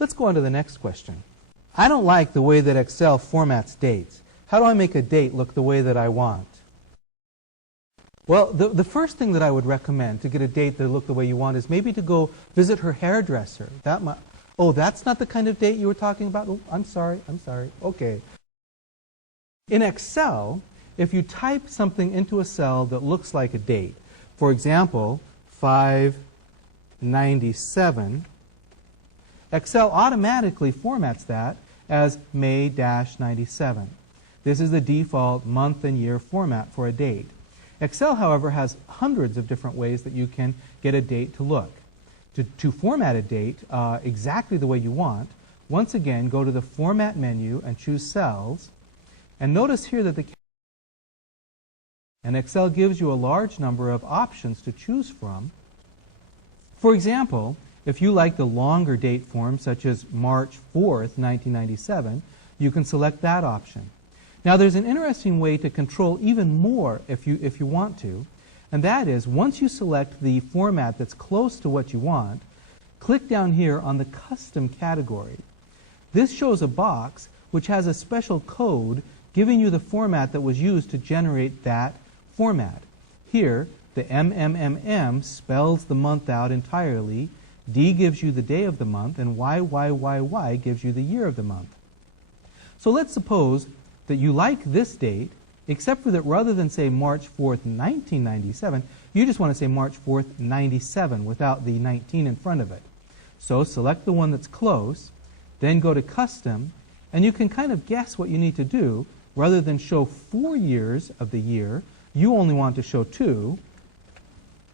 Let's go on to the next question. I don't like the way that Excel formats dates. How do I make a date look the way that I want? Well, the first thing that I would recommend to get a date that look the way you want is maybe to go visit her hairdresser. Oh, that's not the kind of date you were talking about? Oh, I'm sorry. Okay. In Excel, if you type something into a cell that looks like a date, for example, 5/97, Excel automatically formats that as May-97. This is the default month and year format for a date. Excel, however, has hundreds of different ways that you can get a date to look. To format a date exactly the way you want, once again, go to the Format menu and choose Cells. And notice here that Excel gives you a large number of options to choose from. For example, if you like the longer date form, such as March 4th, 1997, you can select that option. Now, there's an interesting way to control even more if you want to, and that is once you select the format that's close to what you want, click down here on the Custom category. This shows a box which has a special code giving you the format that was used to generate that format. Here, the MMMM spells the month out entirely, D gives you the day of the month, and YYYY gives you the year of the month. So let's suppose that you like this date, except for that rather than say March 4th, 1997, you just want to say March 4th, 97 without the 19 in front of it. So select the one that's close, then go to Custom, and you can kind of guess what you need to do. Rather than show 4 years of the year, you only want to show 2.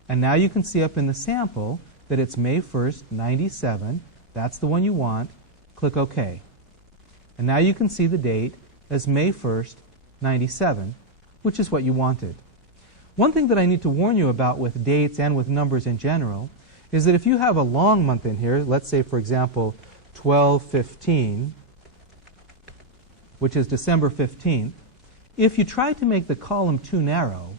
And now you can see up in the sample that it's May 1st, 97. That's the one you want. Click OK. And now you can see the date as May 1st, 97, which is what you wanted. One thing that I need to warn you about with dates and with numbers in general is that if you have a long month in here, let's say, for example, 12/15, which is December 15th, if you try to make the column too narrow,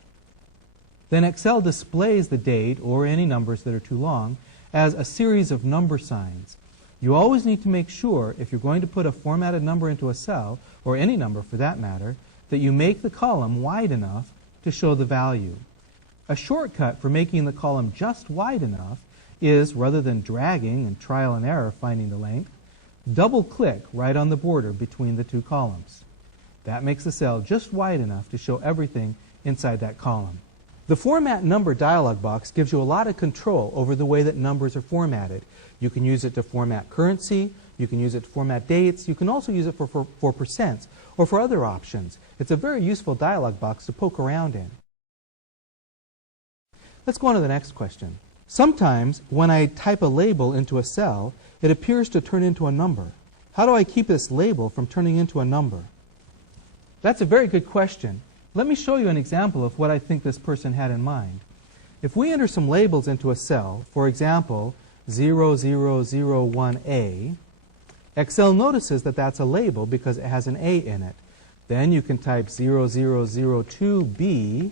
then Excel displays the date, or any numbers that are too long, as a series of number signs. You always need to make sure, if you're going to put a formatted number into a cell, or any number for that matter, that you make the column wide enough to show the value. A shortcut for making the column just wide enough is, rather than dragging and trial and error finding the length, double-click right on the border between the two columns. That makes the cell just wide enough to show everything inside that column. The Format Number dialog box gives you a lot of control over the way that numbers are formatted. You can use it to format currency, you can use it to format dates, you can also use it for percents or for other options. It's a very useful dialog box to poke around in. Let's go on to the next question. Sometimes when I type a label into a cell, it appears to turn into a number. How do I keep this label from turning into a number? That's a very good question. Let me show you an example of what I think this person had in mind. If we enter some labels into a cell, for example, 0001A, Excel notices that that's a label because it has an A in it. Then you can type 0002B,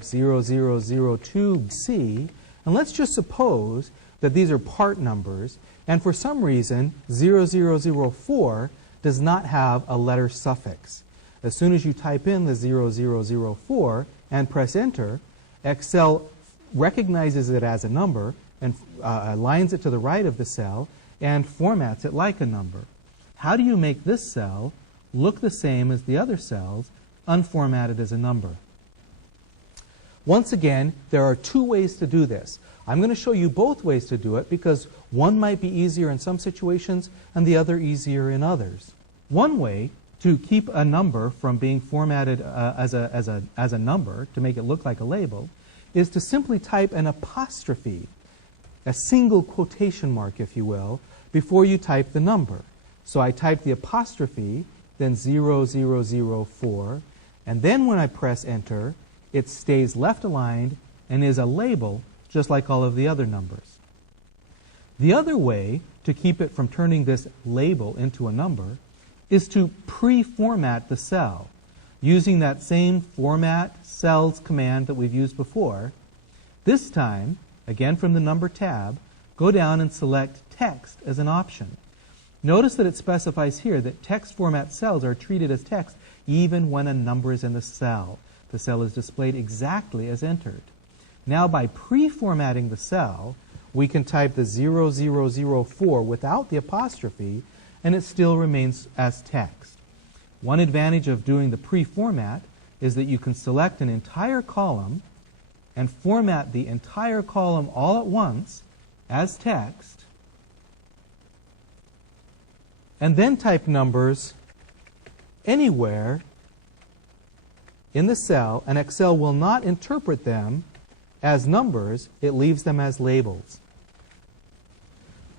0002C, and let's just suppose that these are part numbers, and for some reason 0004 does not have a letter suffix. As soon as you type in the 0004 and press Enter, Excel recognizes it as a number and aligns it to the right of the cell and formats it like a number. How do you make this cell look the same as the other cells, unformatted as a number? Once again, there are two ways to do this. I'm going to show you both ways to do it because one might be easier in some situations and the other easier in others. One way to keep a number from being formatted as a number, to make it look like a label, is to simply type an apostrophe, a single quotation mark, if you will, before you type the number. So I type the apostrophe, then 0004, and then when I press Enter, it stays left aligned and is a label just like all of the other numbers. The other way to keep it from turning this label into a number is to pre-format the cell. Using that same Format Cells command that we've used before, this time, again from the Number tab, go down and select Text as an option. Notice that it specifies here that text format cells are treated as text even when a number is in the cell. The cell is displayed exactly as entered. Now, by pre-formatting the cell, we can type the 0004 without the apostrophe, and it still remains as text. One advantage of doing the pre-format is that you can select an entire column and format the entire column all at once as text, and then type numbers anywhere in the cell, and Excel will not interpret them as numbers, it leaves them as labels.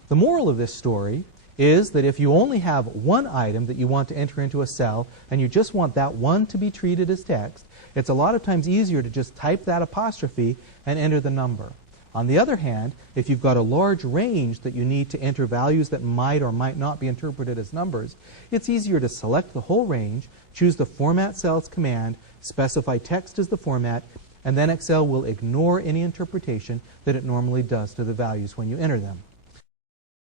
The moral of this story is that if you only have one item that you want to enter into a cell and you just want that one to be treated as text, it's a lot of times easier to just type that apostrophe and enter the number. On the other hand, if you've got a large range that you need to enter values that might or might not be interpreted as numbers, it's easier to select the whole range, choose the Format Cells command, specify text as the format, and then Excel will ignore any interpretation that it normally does to the values when you enter them.